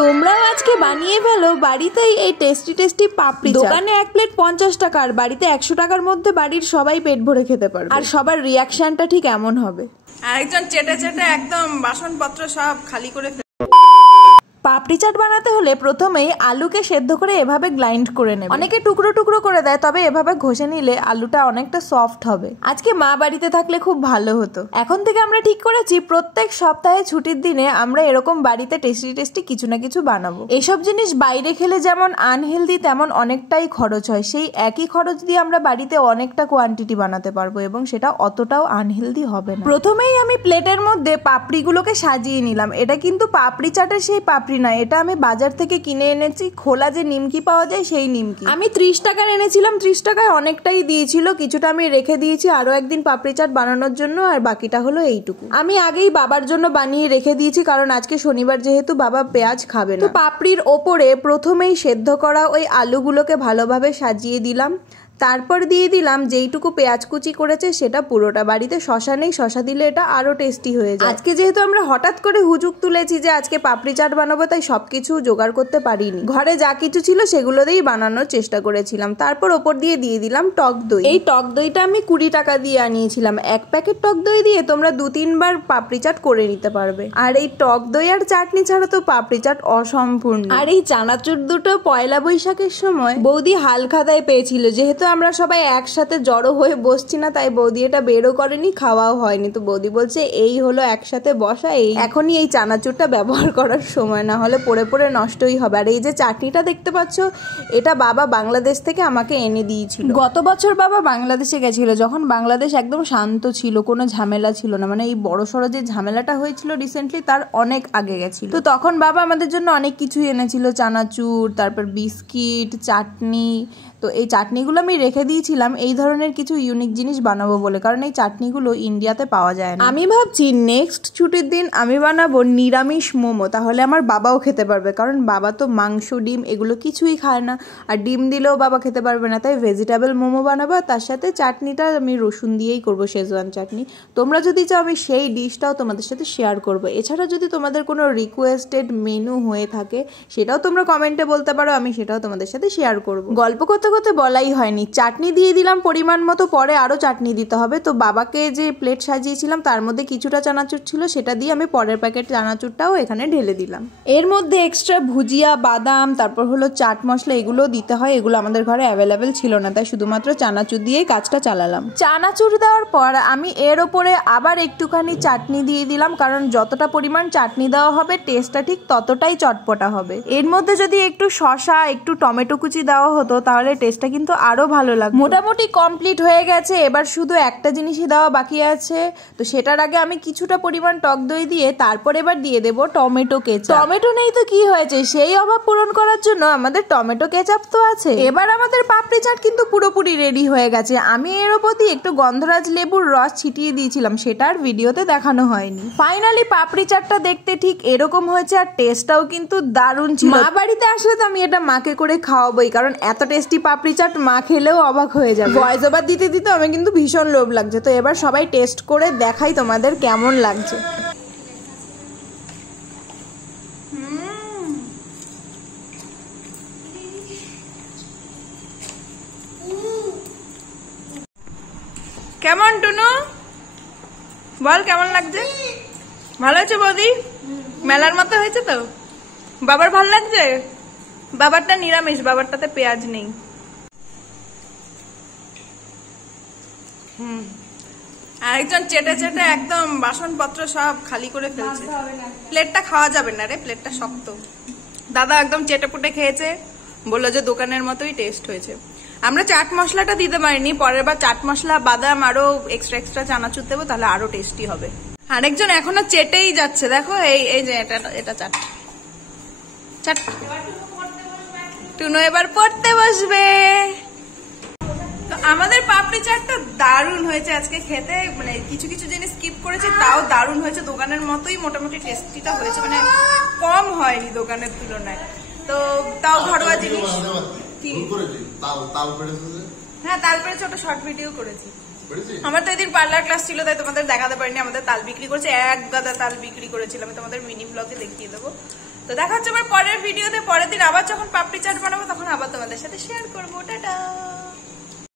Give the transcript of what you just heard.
তোমরাও আজকে বানিয়ে ফেলো বাড়িতেই এই টেস্টি টেস্টি পাপড়ি চাট। দোকানে এক প্লেট 50 টাকা, আর বাড়িতে 100 টাকার মধ্যে বাড়ির সবাই পেট ভরে খেতে পারবে। আর সবার রিয়াকশনটা ঠিক এমন হবে। আরেকজন চেটে চেটে একদম বাসনপত্র সব খালি করে। পাপড়ি চাট বানাতে হলে প্রথমেই আলুকে সেদ্ধ করে এভাবে গ্রাইন্ড করে নেবে। অনেকে টুকরো টুকরো করে দেয়, তবে এভাবে ঘষে নিলে আলুটা অনেকটা সফট হবে। আজকে মা বাড়িতে থাকলে খুব ভালো হতো। এখন থেকে আমরা ঠিক করেছি প্রত্যেক সপ্তাহে ছুটির দিনে আমরা এরকম বাড়িতে টেস্টি টেস্টি কিছু না কিছু বানাবো। এইসব জিনিস বাইরে খেলে যেমন আনহেলদি, তেমন অনেকটাই খরচ হয়। সেই একই খরচ দিয়ে আমরা বাড়িতে অনেকটা কোয়ান্টিটি বানাতে পারবো এবং সেটা অতটাও আনহেলদি হবে না। প্রথমেই আমি প্লেটের মধ্যে পাপড়িগুলোকে সাজিয়ে নিলাম। এটা কিন্তু পাপড়ি চাটের সেই পাপড়ি না, এটা আমি বাজার থেকে কিনে এনেছি। খোলা যে নিমকি পাওয়া যায় সেই নিমকি। আমি 30 টাকার এনেছিলাম, 30 টাকায় অনেকটাই দিয়েছিল। কিছুটা আমি রেখে দিয়েছি আরো একদিন পাপড়ি চাট বানানোর জন্য, আর বাকিটা হলো এইটুকু। আমি আগেই বাবার জন্য বানিয়ে রেখে দিয়েছি, কারণ আজকে শনিবার যেহেতু বাবা পেঁয়াজ খাবে না। তো পাপড়ির ওপরে প্রথমেই সেদ্ধ করা ওই আলুগুলোকে ভালোভাবে সাজিয়ে দিলাম। তারপর দিয়ে দিলাম যেইটুকু পেঁয়াজ কুচি করেছে সেটা পুরোটা। বাড়িতে শশা নেই, শশা দিলে এটা আরো টেস্টি হয়ে যায়। আজকে যেহেতু আমরা হঠাৎ করে হুজুক তুলেছি যে আজকে পাপড়ি চাট বানাবো, তাই সবকিছু জোগাড় করতে পারিনি। ঘরে যা কিছু ছিল সেগুলো দিয়েই বানানোর চেষ্টা করেছিলাম। তারপর ওপর দিয়ে দিলাম টক দই। এই টক দইটা আমি 20 টাকা দিয়ে আনিয়েছিলাম। 1 প্যাকেট টক দই দিয়ে তোমরা 2-3 বার পাপড়ি চাট করে নিতে পারবে। আর এই টক দই আর চাটনি ছাড়া তো পাপড়ি চাট অসম্পূর্ণ। আর এই চানাচুর দুটো পয়লা বৈশাখের সময় বৌদি হালখাতায় পেয়েছিল। যেহেতু আমরা সবাই একসাথে জড়ো হয়ে বসছি না, তাই বৌদি এটা বেরও করেনি, খাওয়াও হয়নি। তো বৌদি বলছে এই হলো একসাথে বসা, এই এখনই এই চানাচুরটা ব্যবহার করার সময়, না হলে পড়ে পড়ে নষ্টই হবে। আর এই যে চাটনিটা দেখতে পাচ্ছ, এটা বাবা বাংলাদেশ থেকে আমাকে এনে দিয়েছিল। গত বছর বাবা বাংলাদেশে গেছিল, যখন বাংলাদেশ একদম শান্ত ছিল, কোনো ঝামেলা ছিল না। মানে এই বড়সড় যে ঝামেলাটা হয়েছিল রিসেন্টলি, তার অনেক আগে গেছিল। তো তখন বাবা আমাদের জন্য অনেক কিছুই এনেছিল, চানাচুর, তারপর বিস্কিট, চাটনি। তো এই চাটনিগুলো আমি রেখে দিয়েছিলাম এই ধরনের কিছু ইউনিক জিনিস বানাবো বলে, কারণ এই চাটনিগুলো ইন্ডিয়াতে পাওয়া যায় না। আমি ভাবছি নেক্সট ছুটির দিন আমি বানাবো নিরামিষ মোমো, তাহলে আমার বাবাও খেতে পারবে, কারণ বাবা তো মাংস, ডিম এগুলো কিছুই খায় না। আর ডিম দিলেও বাবা খেতে পারবে না, তাই ভেজিটেবল মোমো বানাবো। তার সাথে চাটনিটা আমি রসুন দিয়েই করবো, শেজওয়ান চাটনি। তোমরা যদি চাও আমি সেই ডিশটাও তোমাদের সাথে শেয়ার করবো। এছাড়া যদি তোমাদের কোনো রিকোয়েস্টেড মেনু হয়ে থাকে সেটাও তোমরা কমেন্টে বলতে পারো, আমি সেটাও তোমাদের সাথে শেয়ার করবো। গল্প করতে করতে বলাই হয়নি, চাটনি দিয়ে দিলাম পরিমাণ মতো, পরে আরো চাটনি দিতে হবে। তো বাবাকে যে প্লেট সাজিয়েছিলাম তার মধ্যে কিছুটা চানাচুর ছিল, সেটা দিয়ে আমি পরের প্যাকেট চানাচুরটাও এখানে ঢেলে দিলাম। এর মধ্যে এক্সট্রা ভুজিয়া, বাদাম, তারপর হলো চাট মশলা, এগুলো দিতে হয়। এগুলো আমাদের ঘরে অ্যাভেলেবেল ছিল না, তাই শুধুমাত্র চানাচুর দিয়ে কাজটা চালালাম। চানাচুর দেওয়ার পর আমি এর ওপরে আবার একটুখানি চাটনি দিয়ে দিলাম, কারণ যতটা পরিমাণ চাটনি দেওয়া হবে টেস্টটা ঠিক ততটাই চটপটা হবে। এর মধ্যে যদি একটু শসা, একটু টমেটো কুচি দেওয়া হতো তাহলে টেস্টটা কিন্তু আরো ভালো লাগবে। মোটামুটি কমপ্লিট হয়ে গেছে, এবার শুধু একটা জিনিসই দেওয়া বাকি আছে। তো সেটার আগে আমি কিছুটা পরিমাণ টক দই দিয়ে তারপর এবার দিয়ে দেবো টমেটো কেচাপ। টমেটো নেই তো কি হয়েছে, সেই অভাব পূরণ করার জন্য আমাদের টমেটো কেচাপ তো আছে। এবার আমাদের পাপড়ি চাট কিন্তু পুরোপুরি রেডি হয়ে গেছে। আমি এর ওপর দিয়ে একটু গন্ধরাজ লেবুর রস ছিটিয়ে দিয়েছিলাম, সেটা আর ভিডিওতে দেখানো হয়নি। ফাইনালি পাপড়ি চাটটা দেখতে ঠিক এরকম হয়েছে, আর টেস্টটাও কিন্তু দারুণ ছিল। মা বাড়িতে আসলে তো আমি এটা মাকে করে খাওয়াবোই, কারণ এত টেস্টি পাপড়ি চাট মা খেলেও অবাক হয়ে যাবে। ভয়েস ওভার দিতে দিতে আমি কিন্তু ভীষণ লোভ লাগছে। তো এবার সবাই টেস্ট করে দেখাই তোমাদের কেমন লাগছে। কেমন টুনু বল, কেমন লাগছে? ভালো হয়েছে বৌদি? মেলার মতো হয়েছে তো? বাবার ভালো লাগছে? বাবারটা নিরামিষ, বাবারটাতে পেঁয়াজ নেই। আরেকজন চেটে চেটে একদম বাসনপত্র সব খালি করে ফেলছে। প্লেটটা খাওয়া যাবে না রে, প্লেটটা শক্ত। দাদা একদম চেটে পুটে খেয়েছে, বললো যে দোকানের মতোই টেস্ট হয়েছে। আমরা চাট মশলাটা দিতে পারিনি, পরের বার চাট মশলা, বাদাম আরো এক্সট্রা চানাচুর দেবো, তাহলে আরো টেস্টি হবে। আরেকজন এখনো চেটেই যাচ্ছে, দেখো এই যে এটা চাট চাট। টুনু এবার পড়তে বসবে। তো আমাদের পাপড়ি চাটটা দারুণ হয়েছে আজকে খেতে। মানে কিছু কিছু জিনিস স্কিপ করেছি, তাও দারুণ হয়েছে। দোকানের মতোই মোটামুটি টেস্টিটা হয়েছে, মানে কম হয়নি দোকানের তুলনায়। তো তাও ঘরোয়া জিনিস। হ্যাঁ, তাল পেড়েছে, ওটা শর্ট ভিডিও করেছি। আমার তো এদিন পার্লার ক্লাস ছিল, তাই তোমাদের দেখাতে পারিনি। আমাদের তাল বিক্রি করেছে, 1 গাদা তাল বিক্রি করেছিল। আমি তোমাদের মিনি ব্লগে দেখিয়ে দেবো। তো দেখা হচ্ছে আমার পরের ভিডিওতে, পরের দিন আবার যখন পাপড়ি চাট বানাবো তখন আবার তোমাদের সাথে শেয়ার করবো। টাটা।